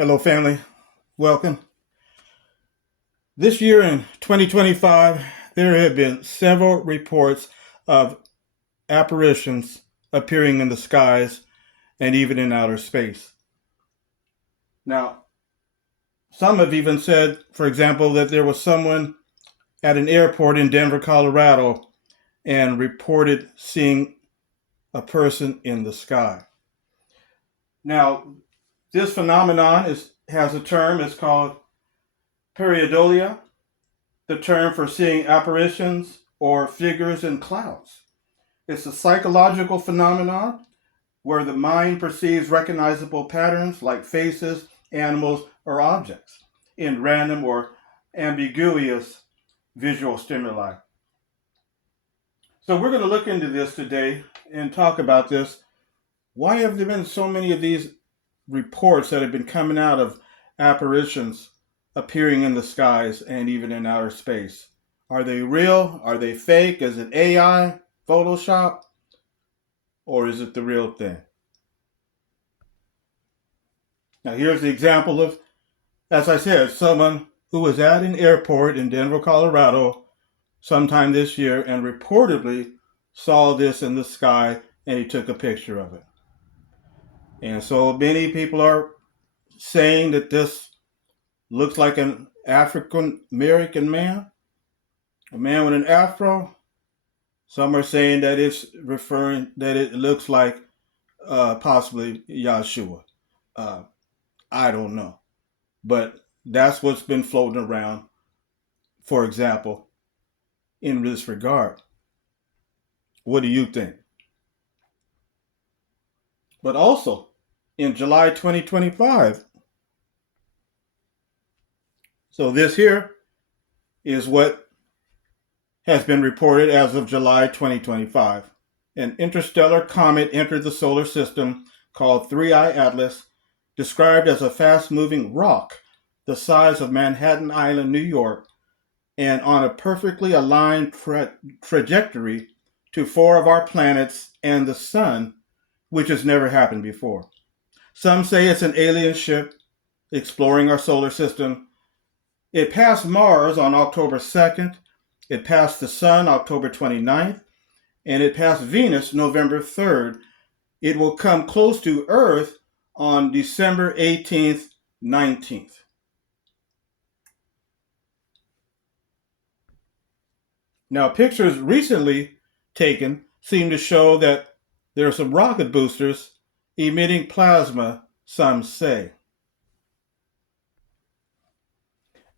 Hello, family. Welcome. This year in 2025, there have been several reports of apparitions appearing in the skies and even in outer space. Now, some have even said, for example, that there was someone at an airport in Denver, Colorado, and reported seeing a person in the sky. Now, this phenomenon has a term. It's called pareidolia, the term for seeing apparitions or figures in clouds. It's a psychological phenomenon where the mind perceives recognizable patterns like faces, animals, or objects in random or ambiguous visual stimuli. So we're going to look into this today and talk about this. Why have there been so many of these reports that have been coming out of apparitions appearing in the skies and even in outer space? Are they real? Are they fake? Is it AI, Photoshop? Or is it the real thing? Now, here's the example of, as I said, someone who was at an airport in Denver, Colorado, sometime this year and reportedly saw this in the sky and he took a picture of it. And so many people are saying that this looks like an African American man, a man with an afro. Some are saying that it looks like possibly Yahshua. I don't know. But that's what's been floating around, for example, in this regard. What do you think? But also, in July 2025, so this here is what has been reported as of July 2025. An interstellar comet entered the solar system called 3I Atlas, described as a fast-moving rock the size of Manhattan Island, New York, and on a perfectly aligned trajectory to four of our planets and the sun, which has never happened before. Some say it's an alien ship exploring our solar system. It passed Mars on October 2nd, it passed the sun October 29th, and it passed Venus November 3rd. It will come close to Earth on December 18th, 19th. Now, pictures recently taken seem to show that there are some rocket boosters emitting plasma, some say.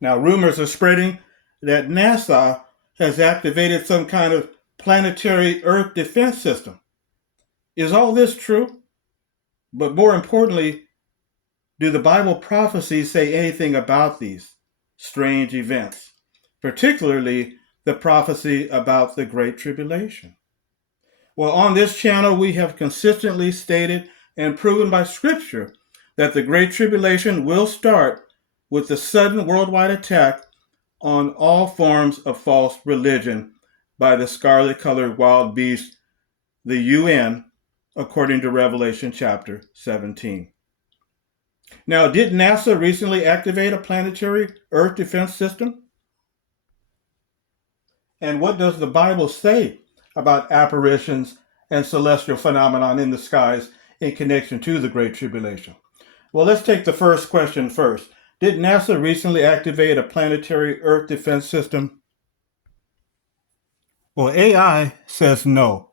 Now, rumors are spreading that NASA has activated some kind of planetary Earth defense system. Is all this true? But more importantly, do the Bible prophecies say anything about these strange events, particularly the prophecy about the Great Tribulation? Well, on this channel, we have consistently stated and proven by Scripture that the Great Tribulation will start with the sudden worldwide attack on all forms of false religion by the scarlet-colored wild beast, the UN, according to Revelation chapter 17. Now, did NASA recently activate a planetary Earth defense system? And what does the Bible say about apparitions and celestial phenomenon in the skies in connection to the Great Tribulation? Well, let's take the first question first. Did NASA recently activate a planetary Earth defense system? Well, AI says no.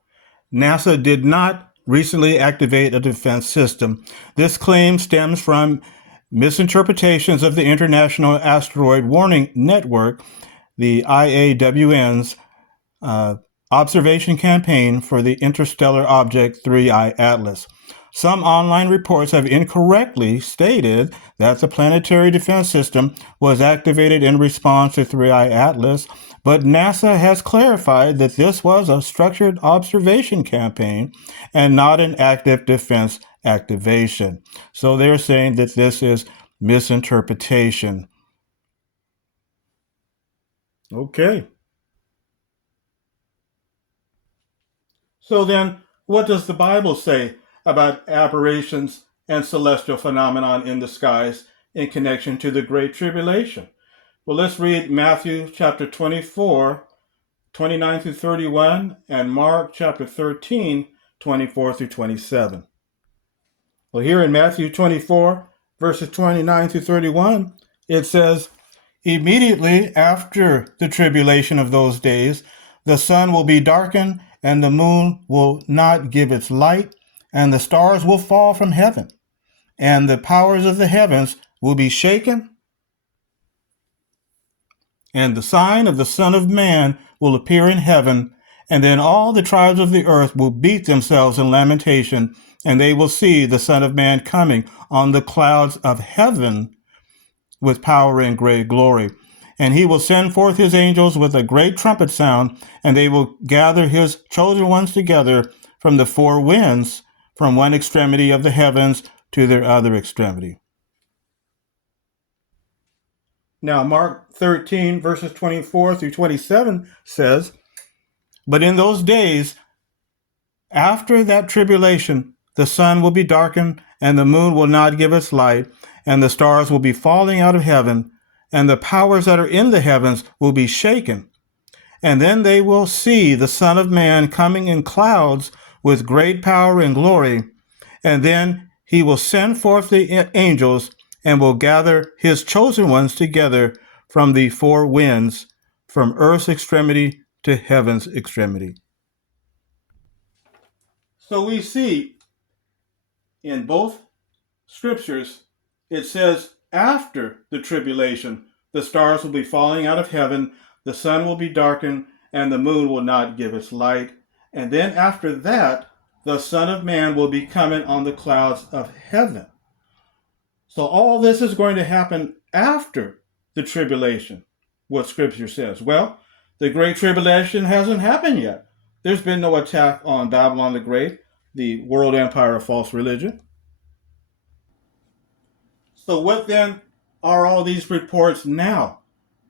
NASA did not recently activate a defense system. This claim stems from misinterpretations of the International Asteroid Warning Network, the IAWN's observation campaign for the interstellar object 3I Atlas. Some online reports have incorrectly stated that the planetary defense system was activated in response to 3I Atlas, but NASA has clarified that this was a structured observation campaign and not an active defense activation. So they're saying that this is misinterpretation. Okay. So then, what does the Bible say about apparitions and celestial phenomenon in the skies in connection to the Great Tribulation. Well, let's read Matthew chapter 24, 29 through 31, and Mark chapter 13, 24 through 27. Well, here in Matthew 24, verses 29 through 31, it says, "Immediately after the tribulation of those days, the sun will be darkened, and the moon will not give its light, and the stars will fall from heaven, and the powers of the heavens will be shaken, and the sign of the Son of Man will appear in heaven, and then all the tribes of the earth will beat themselves in lamentation, and they will see the Son of Man coming on the clouds of heaven with power and great glory. And he will send forth his angels with a great trumpet sound, and they will gather his chosen ones together from the four winds, from one extremity of the heavens to their other extremity." Now, Mark 13, verses 24 through 27 says, "But in those days, after that tribulation, the sun will be darkened, and the moon will not give its light, and the stars will be falling out of heaven, and the powers that are in the heavens will be shaken. And then they will see the Son of Man coming in clouds with great power and glory. And then he will send forth the angels and will gather his chosen ones together from the four winds, from earth's extremity to heaven's extremity." So we see in both scriptures, it says after the tribulation, the stars will be falling out of heaven, the sun will be darkened, and the moon will not give its light. And then after that, the Son of Man will be coming on the clouds of heaven. So all this is going to happen after the tribulation, what Scripture says. Well, the Great Tribulation hasn't happened yet. There's been no attack on Babylon the Great, the world empire of false religion. So what then are all these reports now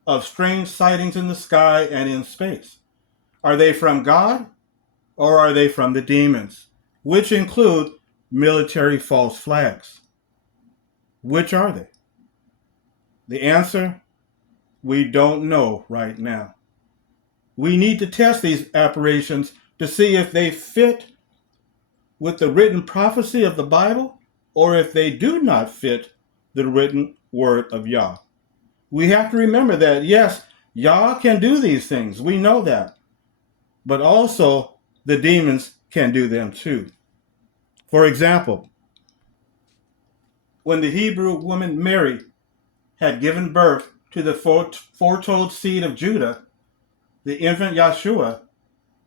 of strange sightings in the sky and in space? Are they from God or are they from the demons, which include military false flags? Which are they? The answer, we don't know right now. We need to test these apparitions to see if they fit with the written prophecy of the Bible or if they do not fit the written word of Yah. We have to remember that, yes, Yah can do these things. We know that. But also, the demons can do them too. For example, when the Hebrew woman Mary had given birth to the foretold seed of Judah, the infant Yeshua,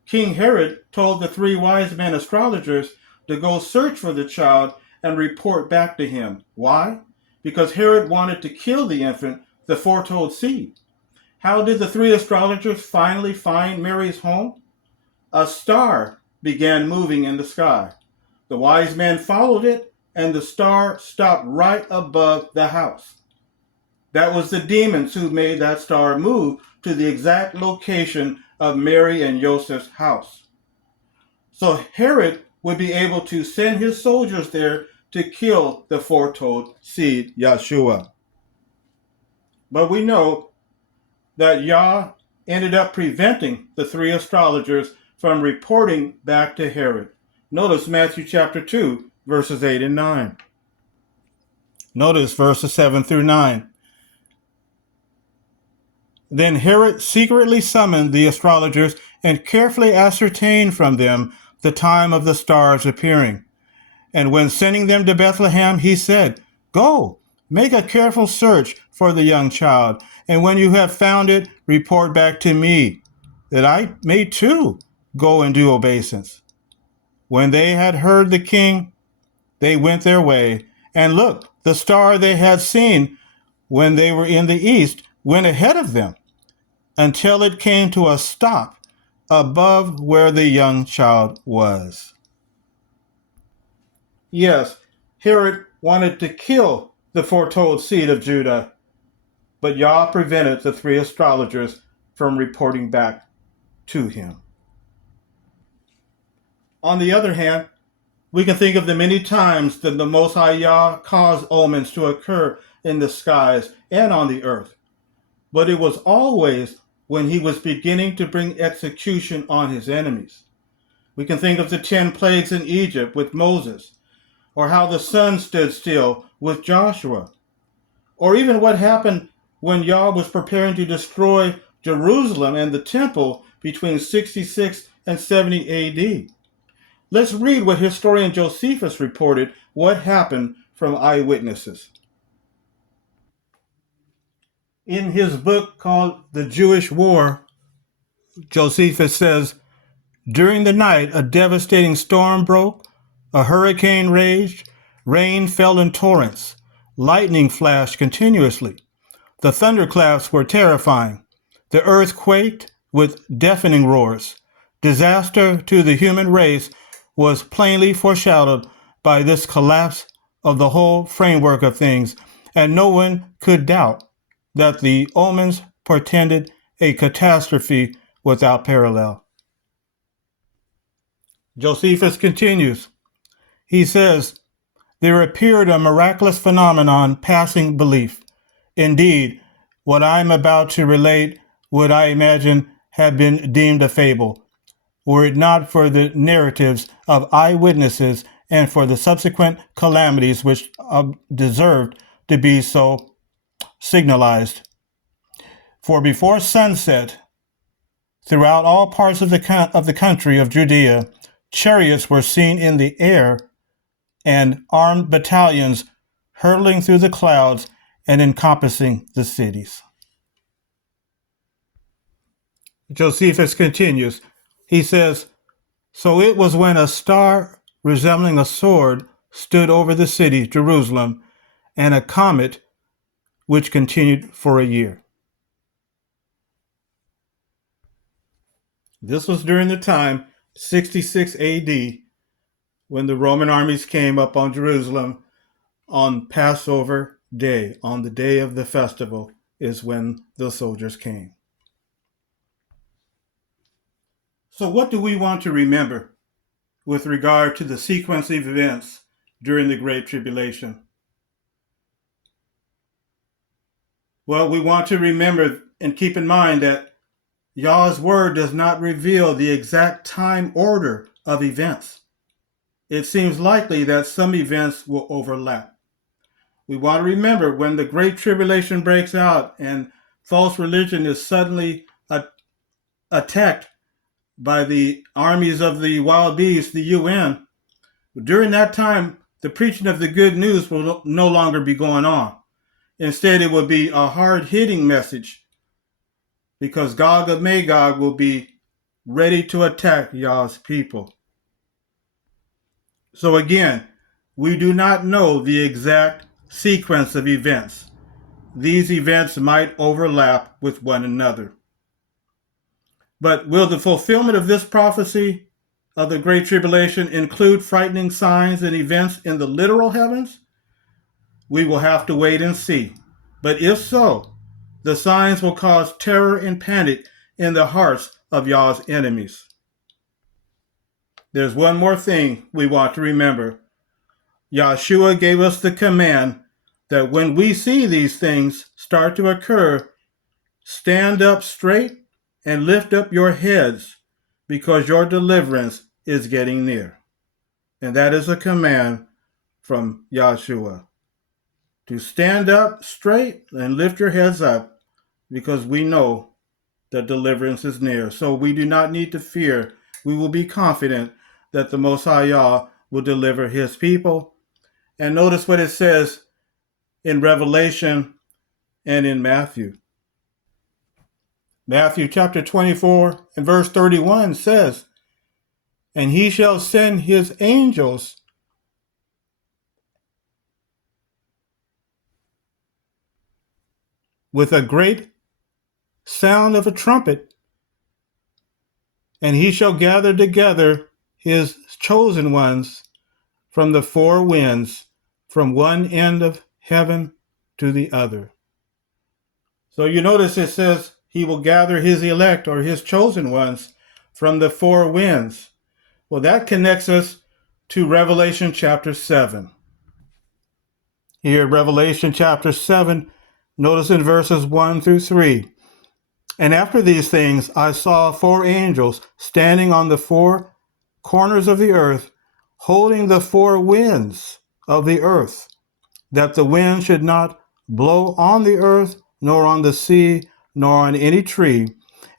King Herod told the three wise men astrologers to go search for the child and report back to him. Why? Because Herod wanted to kill the infant, the foretold seed. How did the three astrologers finally find Mary's home? A star began moving in the sky. The wise men followed it, and the star stopped right above the house. That was the demons who made that star move to the exact location of Mary and Joseph's house. So Herod would be able to send his soldiers there to kill the foretold seed, Yeshua. But we know that Yah ended up preventing the three astrologers from reporting back to Herod. Notice Matthew chapter 2, verses 8 and 9. Notice verses 7 through 9. Then Herod secretly summoned the astrologers and carefully ascertained from them the time of the stars appearing. And when sending them to Bethlehem, he said, "Go, make a careful search for the young child, and when you have found it, report back to me, that I may too go and do obeisance." When they had heard the king, they went their way, and look, the star they had seen when they were in the east went ahead of them, until it came to a stop above where the young child was. Yes, Herod wanted to kill the foretold seed of Judah, but Yah prevented the three astrologers from reporting back to him. On the other hand, we can think of the many times that the Most High Yah caused omens to occur in the skies and on the earth, but it was always when he was beginning to bring execution on his enemies. We can think of the 10 plagues in Egypt with Moses, or how the sun stood still with Joshua, or even what happened when Yah was preparing to destroy Jerusalem and the temple between 66 and 70 AD. Let's read what historian Josephus reported what happened from eyewitnesses. In his book called The Jewish War, Josephus says, during the night, a devastating storm broke, a hurricane raged, rain fell in torrents, lightning flashed continuously. The thunderclaps were terrifying. The earth quaked with deafening roars. Disaster to the human race was plainly foreshadowed by this collapse of the whole framework of things, and no one could doubt that the omens portended a catastrophe without parallel. Josephus continues. He says, there appeared a miraculous phenomenon passing belief. Indeed, what I am about to relate would, I imagine, have been deemed a fable, were it not for the narratives of eyewitnesses and for the subsequent calamities which deserved to be so signalized. For before sunset, throughout all parts of the country of Judea, chariots were seen in the air and armed battalions hurtling through the clouds and encompassing the cities. Josephus continues. He says, so it was when a star resembling a sword stood over the city, Jerusalem, and a comet which continued for a year. This was during the time, 66 AD, when the Roman armies came up on Jerusalem on Passover day. On the day of the festival is when the soldiers came. So what do we want to remember with regard to the sequence of events during the Great Tribulation? Well, we want to remember and keep in mind that Yah's word does not reveal the exact time order of events. It seems likely that some events will overlap. We want to remember when the Great Tribulation breaks out and false religion is suddenly attacked by the armies of the wild beasts, the UN, during that time, the preaching of the good news will no longer be going on. Instead, it will be a hard-hitting message because Gog of Magog will be ready to attack Yah's people. So again, we do not know the exact sequence of events. These events might overlap with one another. But will the fulfillment of this prophecy of the Great Tribulation include frightening signs and events in the literal heavens? We will have to wait and see. But if so, the signs will cause terror and panic in the hearts of Yah's enemies. There's one more thing we want to remember. Yahshua gave us the command that when we see these things start to occur, stand up straight and lift up your heads, because your deliverance is getting near. And that is a command from Yahshua. To stand up straight and lift your heads up, because we know that deliverance is near. So we do not need to fear. We will be confident that the Most High Yah will deliver his people. And notice what it says in Revelation and in Matthew. Matthew chapter 24 and verse 31 says, and he shall send his angels with a great sound of a trumpet, and he shall gather together his chosen ones from the four winds, from one end of heaven to the other. So you notice it says he will gather his elect or his chosen ones from the four winds. Well, that connects us to Revelation chapter 7. Here, Revelation chapter 7, notice in verses 1 through 3. And after these things, I saw 4 angels standing on the 4 corners of the earth, holding the 4 winds of the earth, that the wind should not blow on the earth, nor on the sea, nor on any tree.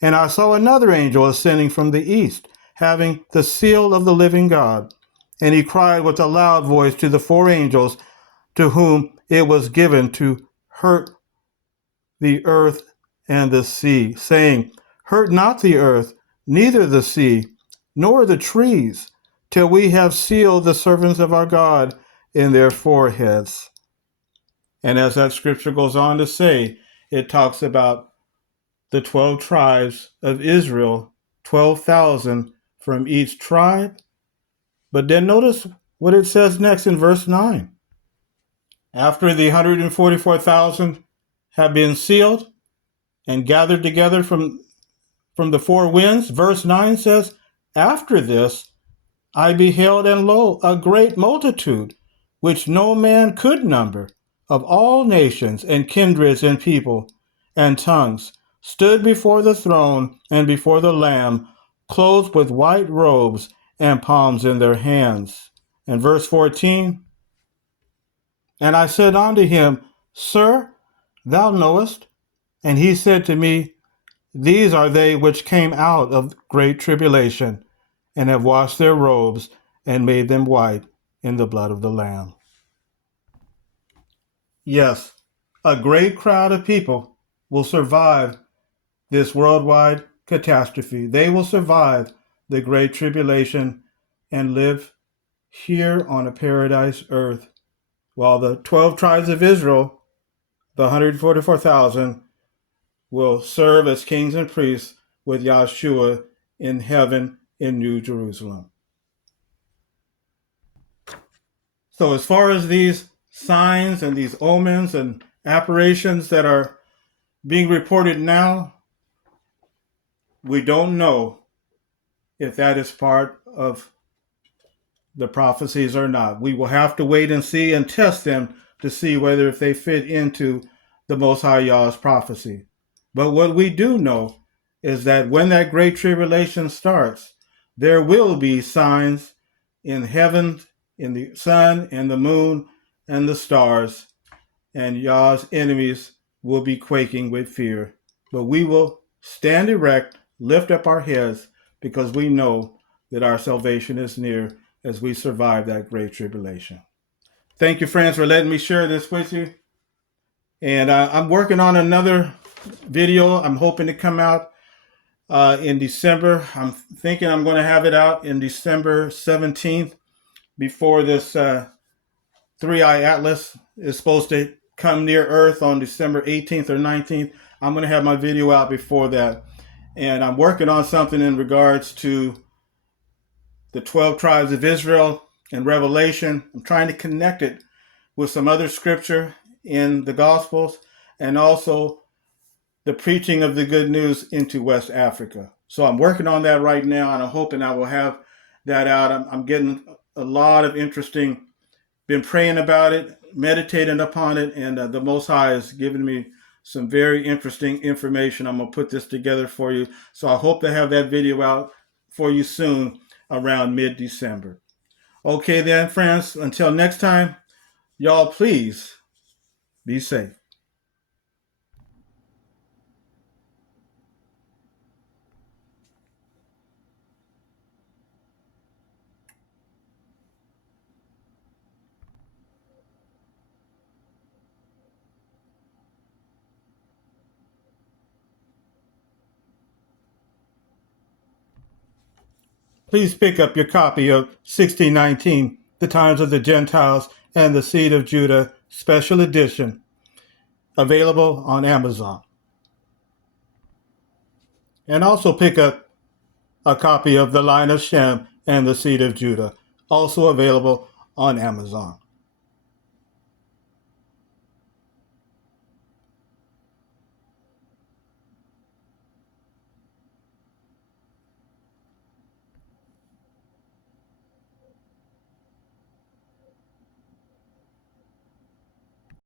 And I saw another angel ascending from the east, having the seal of the living God. And he cried with a loud voice to the 4 angels to whom it was given to hurt the earth and the sea, saying, Hurt not the earth, neither the sea, nor the trees, till we have sealed the servants of our God in their foreheads. And as that scripture goes on to say, it talks about the 12 tribes of Israel, 12,000 from each tribe. But then notice what it says next in verse 9. After the 144,000 have been sealed and gathered together from the 4 winds, verse 9 says, After this I beheld, and lo, a great multitude, which no man could number, of all nations and kindreds and people and tongues, stood before the throne and before the Lamb, clothed with white robes and palms in their hands. And verse 14, And I said unto him, Sir, thou knowest. And he said to me, These are they which came out of great tribulation, and have washed their robes and made them white in the blood of the Lamb. Yes, a great crowd of people will survive this worldwide catastrophe. They will survive the great tribulation and live here on a paradise earth, while the 12 tribes of Israel, the 144,000, will serve as kings and priests with Yahshua in heaven in New Jerusalem. So as far as these signs and these omens and apparitions that are being reported now, we don't know if that is part of the prophecies or not. We will have to wait and see and test them to see whether if they fit into the Most High Yah's prophecy. But what we do know is that when that great tribulation starts, there will be signs in heaven, in the sun and the moon and the stars, and Yah's enemies will be quaking with fear. But we will stand erect, lift up our heads, because we know that our salvation is near as we survive that great tribulation. Thank you, friends, for letting me share this with you. And I'm working on another video. I'm hoping to come out in December. I'm thinking I'm going to have it out in December 17th before this 3-Eye Atlas is supposed to come near Earth on December 18th or 19th. I'm going to have my video out before that. And I'm working on something in regards to the 12 tribes of Israel and Revelation. I'm trying to connect it with some other scripture in the Gospels and also the preaching of the good news into West Africa. So I'm working on that right now, and I'm hoping I will have that out. I'm getting a lot of interesting, been praying about it, meditating upon it, and the Most High has given me some very interesting information. I'm going to put this together for you. So I hope to have that video out for you soon around mid-December. Okay then, friends, until next time, y'all please be safe. Please pick up your copy of 1619, The Times of the Gentiles and the Seed of Judah, Special Edition, available on Amazon. And also pick up a copy of The Line of Shem and the Seed of Judah, also available on Amazon.